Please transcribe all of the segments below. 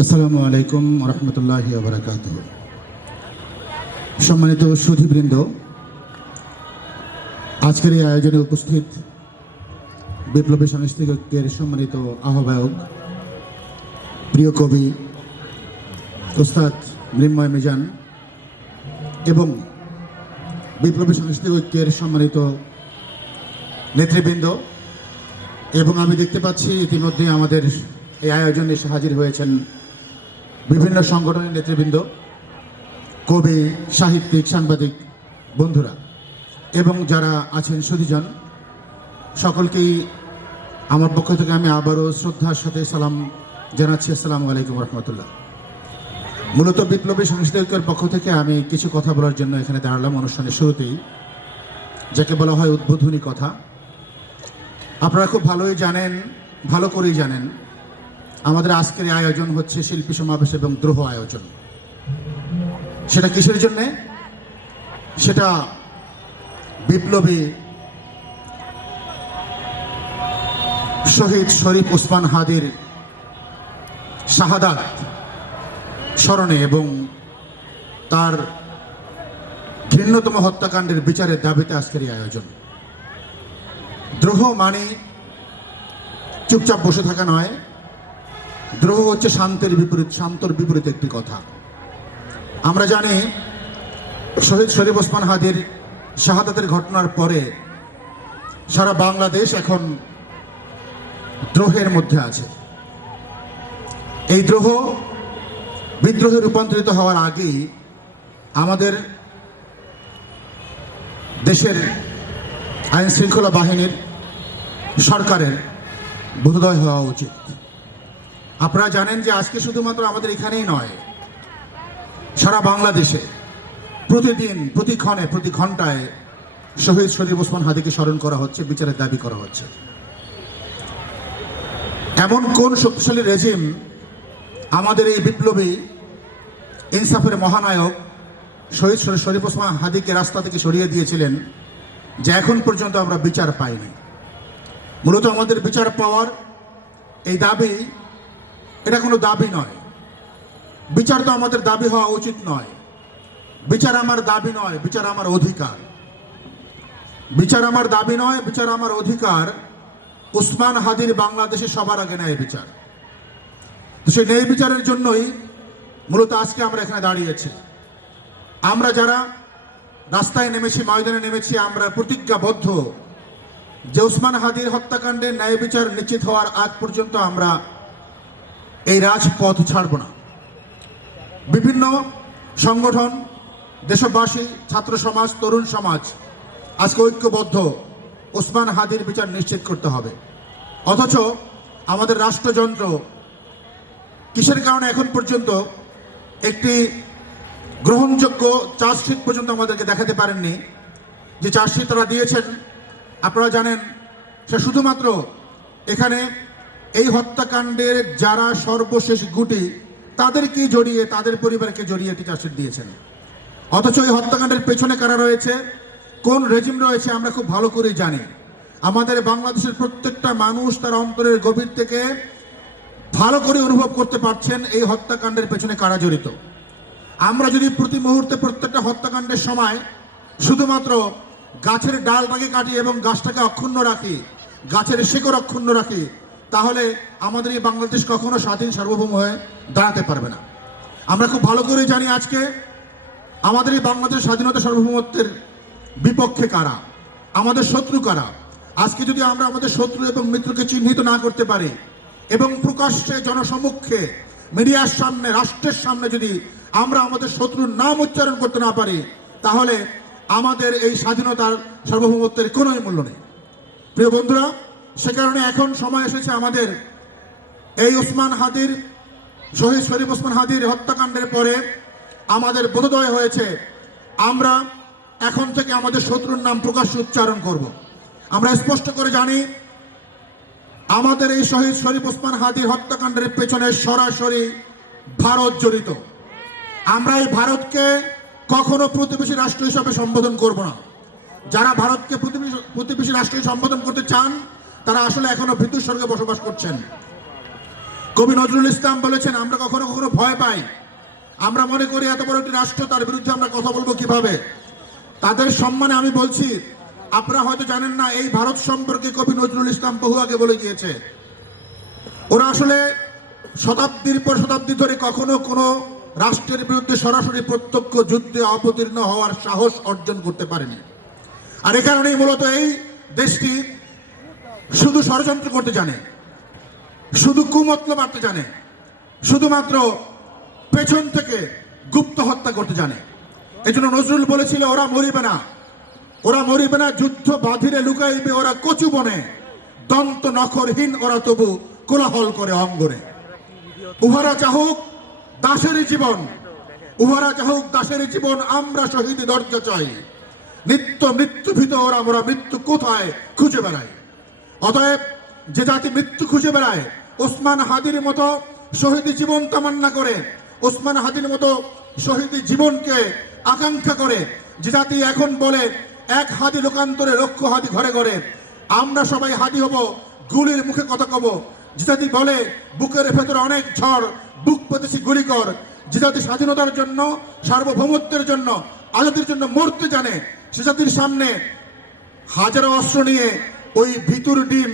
আসসালামু আলাইকুম রহমতুল্লাহি ওয়া বারাকাতুহু। সম্মানিত সুধীবৃন্দ, আজকের এই আয়োজনে উপস্থিত বিপ্লবী সাংস্কৃতিক ঐক্যের সম্মানিত আহ্বায়ক, প্রিয় কবি ওস্তাদ মৃন্ময় মিজান এবং বিপ্লবী সাংস্কৃতিক ঐক্যের সম্মানিত নেতৃবৃন্দ, এবং আমি দেখতে পাচ্ছি ইতিমধ্যে আমাদের এই আয়োজনে এসে হাজির হয়েছেন বিভিন্ন সংগঠনের নেতৃবৃন্দ, কবি, সাহিত্যিক, সাংবাদিক বন্ধুরা এবং যারা আছেন সুধীজন, সকলকেই আমার পক্ষ থেকে আমি আবারও শ্রদ্ধার সাথে সালাম জানাচ্ছি। আসসালামু আলাইকুম রহমতুল্লাহ। মূলত বিপ্লবী সাংস্কৃতিক ঐক্যের পক্ষ থেকে আমি কিছু কথা বলার জন্য এখানে দাঁড়ালাম অনুষ্ঠানের শুরুতেই, যাকে বলা হয় উদ্বোধনী কথা। আপনারা খুব ভালো করেই জানেন আমাদের আজকের আয়োজন হচ্ছে শিল্পী সমাবেশ এবং দ্রোহ আয়োজন। সেটা কিসের জন্যে? সেটা বিপ্লবী শহীদ শরীফ ওসমান হাদির শাহাদাত স্মরণে এবং তার ঘৃণ্যতম হত্যাকাণ্ডের বিচারের দাবিতে আজকের এই আয়োজন। দ্রোহ মানে চুপচাপ বসে থাকা নয়, দ্রোহ হচ্ছে শান্তর বিপরীত একটি কথা। আমরা জানি শহীদ শরীফ ওসমান হাদির শাহাদাতের ঘটনার পরে সারা বাংলাদেশ এখন দ্রোহের মধ্যে আছে। এই দ্রোহ বিদ্রোহে রূপান্তরিত হওয়ার আগেই আমাদের দেশের আইন শৃঙ্খলা বাহিনীর, সরকারের বোধোদয় হওয়া উচিত। আপনারা জানেন যে আজকে শুধুমাত্র আমাদের এখানেই নয়, সারা বাংলাদেশে প্রতিদিন, প্রতিক্ষণে, প্রতি ঘন্টায় শহীদ শরীফ ওসমান হাদিকে স্মরণ করা হচ্ছে, বিচারের দাবি করা হচ্ছে। এমন কোন শক্তিশালী রেজিম আমাদের এই বিপ্লবী ইনসাফের মহানায়ক শহীদ শরীফ ওসমান হাদিকে রাস্তা থেকে সরিয়ে দিয়েছিলেন যে এখন পর্যন্ত আমরা বিচার পাইনি? মূলত আমাদের বিচার পাওয়ার এই দাবি, এটা কোনো দাবি নয়। বিচার তো আমাদের দাবি হওয়া উচিত নয়। বিচার আমার দাবি নয়, বিচার আমার অধিকার। বিচার আমার দাবি নয়, বিচার আমার অধিকার। ওসমান হাদির বাংলাদেশে সবার আগে ন্যায় বিচার। তো সেই ন্যায় বিচারের জন্যই মূলত আজকে আমরা এখানে দাঁড়িয়েছি। আমরা যারা রাস্তায় নেমেছি, ময়দানে নেমেছি, আমরা প্রতিজ্ঞাবদ্ধ যে ওসমান হাদির হত্যাকাণ্ডের ন্যায় বিচার নিশ্চিত হওয়ার আগ পর্যন্ত আমরা এই রাজপথ ছাড়ব না। বিভিন্ন সংগঠন, দেশবাসী, ছাত্র সমাজ, তরুণ সমাজ আজকে ঐক্যবদ্ধ, ওসমান হাদির বিচার নিশ্চিত করতে হবে। অথচ আমাদের রাষ্ট্রযন্ত্র কিসের কারণে এখন পর্যন্ত একটি গ্রহণযোগ্য চার্জশিট পর্যন্ত আমাদেরকে দেখাতে পারেননি? যে চার্জশিট তারা দিয়েছেন, আপনারা জানেন, সে শুধুমাত্র এখানে এই হত্যাকাণ্ডের যারা সর্বশেষ গুটি তাদেরকে জড়িয়ে, তাদের পরিবারকে জড়িয়ে চার্জশিট দিয়েছেন। অথচ এই হত্যাকাণ্ডের পেছনে কারা রয়েছে, কোন রেজিম রয়েছে আমরা খুব ভালো করেই জানি। আমাদের বাংলাদেশের প্রত্যেকটা মানুষ তার অন্তরের গভীর থেকে ভালো করে অনুভব করতে পারছেন এই হত্যাকাণ্ডের পেছনে কারা জড়িত। আমরা যদি প্রতি মুহূর্তে প্রত্যেকটা হত্যাকাণ্ডের সময় শুধুমাত্র গাছের ডালটাকে কাটি এবং গাছটাকে অক্ষুণ্ণ রাখি, গাছের শিকড় অক্ষুণ্ণ রাখি, তাহলে আমাদের এই বাংলাদেশ কখনো স্বাধীন সার্বভৌম হয়ে দাঁড়াতে পারবে না। আমরা খুব ভালো করে জানি আজকে আমাদের এই বাংলাদেশ স্বাধীনতা সার্বভৌমত্বের বিপক্ষে কারা, আমাদের শত্রু কারা। আজকে যদি আমরা আমাদের শত্রু এবং মিত্রকে চিহ্নিত না করতে পারি এবং প্রকাশ্যে জনসমক্ষে, মিডিয়ার সামনে, রাষ্ট্রের সামনে যদি আমরা আমাদের শত্রুর নাম উচ্চারণ করতে না পারি, তাহলে আমাদের এই স্বাধীনতার সার্বভৌমত্বের কোনোই মূল্য নেই। প্রিয় বন্ধুরা, সে কারণে এখন সময় এসেছে আমাদের এই ওসমান হাদির, শহীদ শরীফ ওসমান হাদির হত্যাকাণ্ডের পরে আমাদের বোধোদয় হয়েছে আমরা এখন থেকে আমাদের শত্রুর নাম প্রকাশ্যে উচ্চারণ করব। আমরা স্পষ্ট করে জানি আমাদের এই শহীদ শরীফ ওসমান হাদির হত্যাকাণ্ডের পেছনে সরাসরি ভারত জড়িত। আমরা এই ভারতকে কখনো প্রতিবেশী রাষ্ট্র হিসাবে সম্বোধন করব না। যারা ভারতকে প্রতিবেশী রাষ্ট্র সম্বোধন করতে চান তারা আসলে এখনো ভীতুর স্বর্গে বসবাস করছেন। কবি নজরুল ইসলাম বলেছেন, আমরা কখনো কখনো ভয় পাই, আমরা মনে করি এত বড় একটি রাষ্ট্র, তার বিরুদ্ধে আমরা কথা বলবো কিভাবে। তাদের সম্মানে আমি বলছি, আপনারা হয়তো জানেন না, এই ভারত সম্পর্কে কবি নজরুল ইসলাম বহু আগে বলে গিয়েছে। ওরা আসলে শতাব্দীর পর শতাব্দী ধরে কখনো কোনো রাষ্ট্রের বিরুদ্ধে সরাসরি প্রত্যক্ষ যুদ্ধে অবতীর্ণ হওয়ার সাহস অর্জন করতে পারেনি। আর এ কারণেই মূলত এই দেশটি শুধু ষড়যন্ত্র করতে জানে, শুধু কুমতলব আনতে জানে, শুধুমাত্র পেছন থেকে গুপ্ত হত্যা করতে জানে। এই জন্য নজরুল বলেছিল, ওরা মরিবে না, ওরা মরিবে না, যুদ্ধ বাধিরে লুকাইবে ওরা কচু বনে, দন্ত নখরহীন ওরা তবু কোলাহল করে অঙ্গনে। উহারা চাহুক দাসের জীবন, উহারা চাহুক দাসের জীবন, আমরা শহীদ দরজা চাই, নিত্য মৃত্যুভীত ওরা, মোরা মৃত্যু কোথায় খুঁজে বেড়ায়। অতএব যে জাতি মৃত্যু খুঁজে বেড়ায়, ওসমান হাদির মতো শহীদ জীবন তামান্না করে, ওসমান হাদির মতো শহীদ জীবনকে আকাঙ্ক্ষা করে, যে জাতি এখন বলে এক হাদি লোকান্তরে লক্ষ হাদি ঘরে ঘরে, আমরা সবাই হাদি হব, গুলির মুখে কথা কব, যে জাতি বলে বুকের ভেতরে অনেক ঝড়, বুক পেতেছি গুলি কর, যে জাতি স্বাধীনতার জন্য, সার্বভৌমত্বের জন্য, আজাদির জন্য মরতে জানে, সে জাতির সামনে হাজারো অস্ত্র নিয়ে ওই ভিতুর ডিম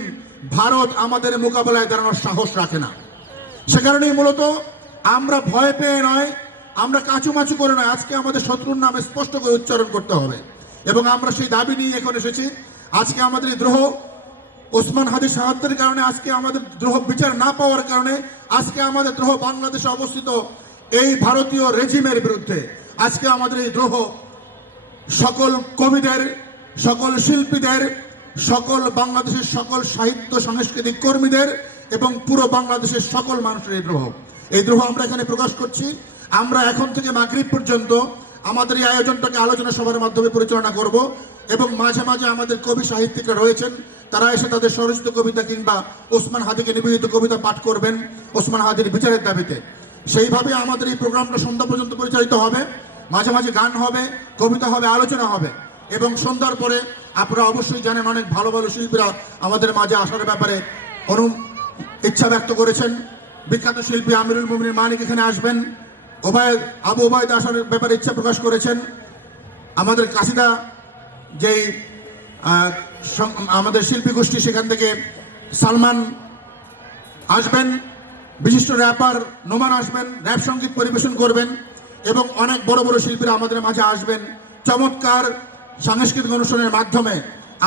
ভারত আমাদের মোকাবেলায় দাঁড়ানোর সাহস রাখে না। সে কারণেই মূলত আমরা ভয় পেয়ে নয়, আমরা কাচুমাচু করে নয়, আজকে আমাদের শত্রুর নাম স্পষ্ট করে উচ্চারণ করতে হবে। এবং আমরা সেই দাবি নিয়ে এখন এসেছি। আজকে আমাদের দ্রোহ, ওসমান হাদির শাহাদাতের কারণে, আজকে আমাদের দ্রোহ বিচার না পাওয়ার কারণে, আজকে আমাদের দ্রোহ বাংলাদেশে অবস্থিত এই ভারতীয় রেজিমের বিরুদ্ধে। আজকে আমাদের এই দ্রোহ সকল কবিদের, সকল শিল্পীদের, সকল বাংলাদেশের সকল সাহিত্য সাংস্কৃতিক কর্মীদের এবং পুরো বাংলাদেশের সকল মানুষের এই দ্রোহ। এই দ্রোহ আমরা এখানে প্রকাশ করছি। আমরা এখন থেকে মাগরিব পর্যন্ত আমাদের এই আয়োজনটাকে আলোচনা সভার মাধ্যমে পরিচালনা করব এবং মাঝে মাঝে আমাদের কবি সাহিত্যিকরা রয়েছেন, তারা এসে তাদের স্বরচিত কবিতা কিংবা ওসমান হাদিকে নিবেদিত কবিতা পাঠ করবেন ওসমান হাদির বিচারের দাবিতে। সেইভাবে আমাদের এই প্রোগ্রামটা সন্ধ্যা পর্যন্ত পরিচালিত হবে। মাঝে মাঝে গান হবে, কবিতা হবে, আলোচনা হবে এবং সন্ধ্যার পরে আপনারা অবশ্যই জানেন অনেক ভালো ভালো শিল্পীরা আমাদের মাঝে আসার ব্যাপারে ইচ্ছা ব্যক্ত করেছেন। বিখ্যাত শিল্পী আমিরুল মুমিনিন মানিক এখানে আসবেন, আবু ওবায়দ আসার ব্যাপারে ইচ্ছা প্রকাশ করেছেন। আমাদের কাশিদা যেই আমাদের শিল্পী গোষ্ঠী, সেখান থেকে সালমান আসবেন, বিশিষ্ট র্যাপার নোমান আসবেন, র্যাপ সঙ্গীত পরিবেশন করবেন এবং অনেক বড় বড় শিল্পীরা আমাদের মাঝে আসবেন। চমৎকার সাংস্কৃতিক অনুষ্ঠানের মাধ্যমে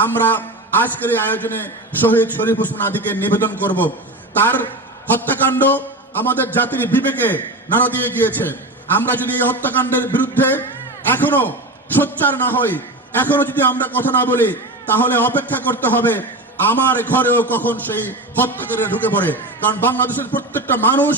আমরা আজকের এই আয়োজনে শহীদ শরীফ ওসমান হাদিকে নিবেদন করব। তার হত্যাকাণ্ড আমাদের জাতির বিবেকে নাড়া দিয়ে গিয়েছে। আমরা যদি এই হত্যাকাণ্ডের বিরুদ্ধে এখনো সোচ্চার না হই, এখনো যদি আমরা কথা না বলি, তাহলে অপেক্ষা করতে হবে আমার ঘরেও কখন সেই হত্যাকারীরা ঢুকে পড়ে। কারণ বাংলাদেশের প্রত্যেকটা মানুষ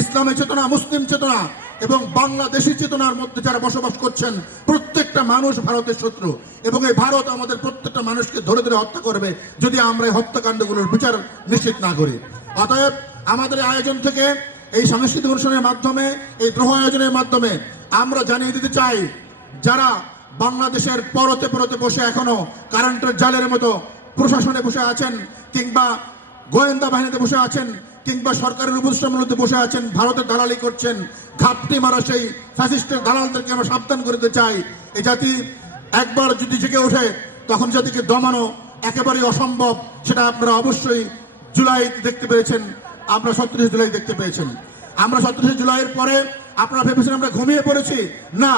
ইসলামের চেতনা, মুসলিম চেতনা এবং বাংলাদেশি চেতনার মধ্যে যারা বসবাস করছেন, প্রত্যেকটা মানুষ ভারতের শত্রু এবং এই ভারত আমাদের প্রত্যেকটা মানুষকে ধরে ধরে হত্যা করবে যদি আমরা এই হত্যাকাণ্ডগুলোর বিচার নিশ্চিত না করি। অতএব আমাদের আয়োজন থেকে, এই সাংস্কৃতিক অনুষ্ঠানের মাধ্যমে, এই দ্রোহ আয়োজনের মাধ্যমে আমরা জানিয়ে দিতে চাই, যারা বাংলাদেশের পরতে পরতে বসে এখনো কারেন্টের জালের মতো প্রশাসনে বসে আছেন কিংবা গোয়েন্দা বাহিনীতে বসে আছেন কিংবা সরকারের উপদেষ্টামূলকে বসে আছেন, ভারতের দালালি করছেন, ঘাপটি মারা সেই ফ্যাসিস্টের দালালদেরকে আমরা সাবধান করে দিতে চাই। এই জাতি একবার যদি জেগে ওঠে, তখন জাতিকে দমানো একেবারেই অসম্ভব। সেটা আপনারা অবশ্যই জুলাই দেখতে পেয়েছেন, আমরা 37 জুলাই দেখতে পেয়েছেন। আমরা 37 জুলাইয়ের পরে আপনারা ভেবেছেন আমরা ঘুমিয়ে পড়েছি, না,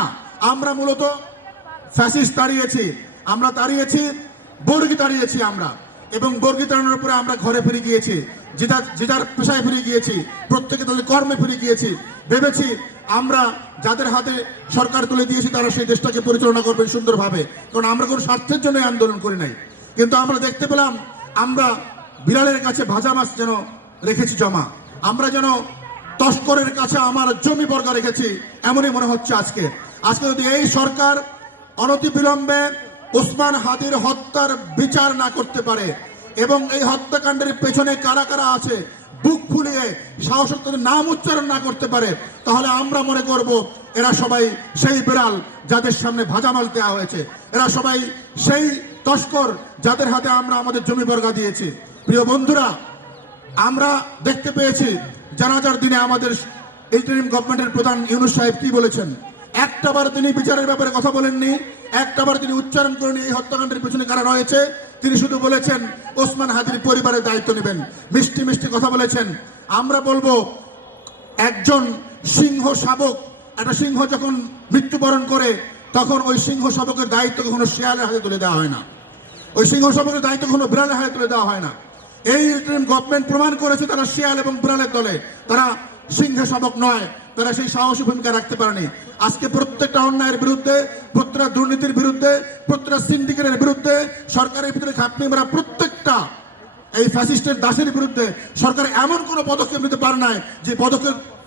আমরা মূলত ফ্যাসিস্ট তাড়িয়েছি, আমরা তাড়িয়েছি, বর্গি তাড়িয়েছি আমরা, এবং বর্গি তাড়ানোর পরে আমরা ঘরে ফিরে গিয়েছি, যে যার পেশায় ফিরে গিয়েছি, প্রত্যেকে তাদের কর্মে ফিরে গিয়েছি। ভেবেছি আমরা যাদের হাতে সরকার তুলে দিয়েছি তারা সেই দেশটাকে পরিচালনা করবেন সুন্দরভাবে, কারণ আমরা কোনো স্বার্থের জন্য আন্দোলন করি নাই। কিন্তু আমরা দেখতে পেলাম আমরা বিড়ালের কাছে ভাজা মাছ যেন রেখেছি জমা, আমরা যেন তস্করের কাছে আমার জমি বর্গা রেখেছি, এমনই মনে হচ্ছে আজকে। আজকে যদি এই সরকার অনতিবিলম্বে ওসমান হাদির হত্যার বিচার না করতে পারে এবং এই হত্যাকাণ্ডের পেছনে কারা কারা আছে বুক ফুলিয়ে সাহসের তাদের নাম উচ্চারণ না করতে পারে, তাহলে আমরা মনে করব এরা সবাই সেই বিড়াল যাদের সামনে ভাজা মাল দেওয়া হয়েছে, এরা সবাই সেই তস্কর যাদের হাতে আমরা আমাদের জমি বর্গা দিয়েছি। প্রিয় বন্ধুরা, আমরা দেখতে পেয়েছি জানাজার দিনে আমাদের ইন্টারিম গভর্নমেন্টের প্রধান ইউনূস সাহেব কি বলেছেন? একটাবার তিনি বিচারের ব্যাপারে কথা বলেননি, একটাবার তিনি উচ্চারণ করেনি এই হত্যাকাণ্ডের পেছনে কারা রয়েছে। তিনি শুধু বলেছেন ওসমান হাদির পরিবারের দায়িত্ব নেবেন, মিষ্টি মিষ্টি কথা বলেছেন। আমরা বলবো একজন সিংহ শাবক, একটা সিংহ যখন মৃত্যুবরণ করে তখন ওই সিংহ শাবকের দায়িত্ব কখনো শেয়ালের হাতে তুলে দেওয়া হয় না, ওই সিংহ শাবকের দায়িত্ব কখনো বিড়ালের হাতে তুলে দেওয়া হয় না। এই ইন্টারিম গভর্নমেন্ট প্রমাণ করেছে তারা শিয়াল এবং বিড়ালের দলে, তারা সিংহ শাবক নয়, তারা সেই সাহসী ভূমিকা রাখতে পারেনি। আজকে প্রত্যেকটা অন্যায়ের বিরুদ্ধে, প্রত্যেকটা দুর্নীতির বিরুদ্ধে, প্রত্যেকটা সিন্ডিকেটের বিরুদ্ধে, সরকারের ভিতরে খাপনি মারা প্রত্যেকটা এই ফ্যাসিস্টের দাসের বিরুদ্ধে সরকার এমন কোনো পদক্ষেপ নিতে পারে নাই যে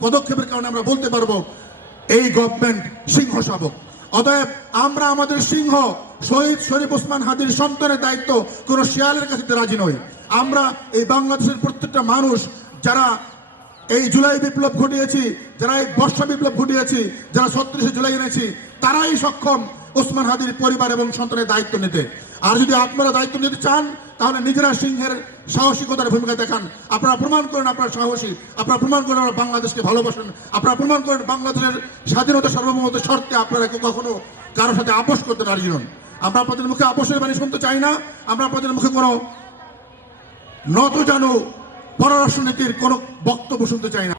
পদক্ষেপের কারণে আমরা বলতে পারবো এই গভর্নমেন্ট সিংহ শাবক। অতএব আমরা আমাদের সিংহ শহীদ শরীফ ওসমান হাদির সন্তানের দায়িত্ব কোনো শিয়ালের কাছে দিতে রাজি নই। আমরা এই বাংলাদেশের প্রত্যেকটা মানুষ যারা এই জুলাই বিপ্লব ঘটিয়েছি, যারা এই বর্ষা বিপ্লব ঘটিয়েছি, যারা ৩৬শে জুলাই এনেছি, তারাই সক্ষম ওসমান হাদির পরিবার এবং সন্তানের দায়িত্ব নিতে। আর যদি আপনারা দায়িত্ব নিতে চান তাহলে নিজেরা সিংহের সাহসিকতার ভূমিকা দেখান। আপনারা প্রমাণ করেন আপনারা সাহসী, আপনারা প্রমাণ করেন আপনারা বাংলাদেশকে ভালোবাসেন, আপনারা প্রমাণ করেন বাংলাদেশের স্বাধীনতা সার্বভৌমত্বের শর্তে আপনারা কখনো কারোর সাথে আপোষ করতে রাজি নন। আমরা আপনাদের মুখে আপোষের বাণী শুনতে চাই না, আমরা আপনাদের মুখে কোনো নত জানো পররাষ্ট্রনীতির কোনো বক্তব্য শুনতে চাই না।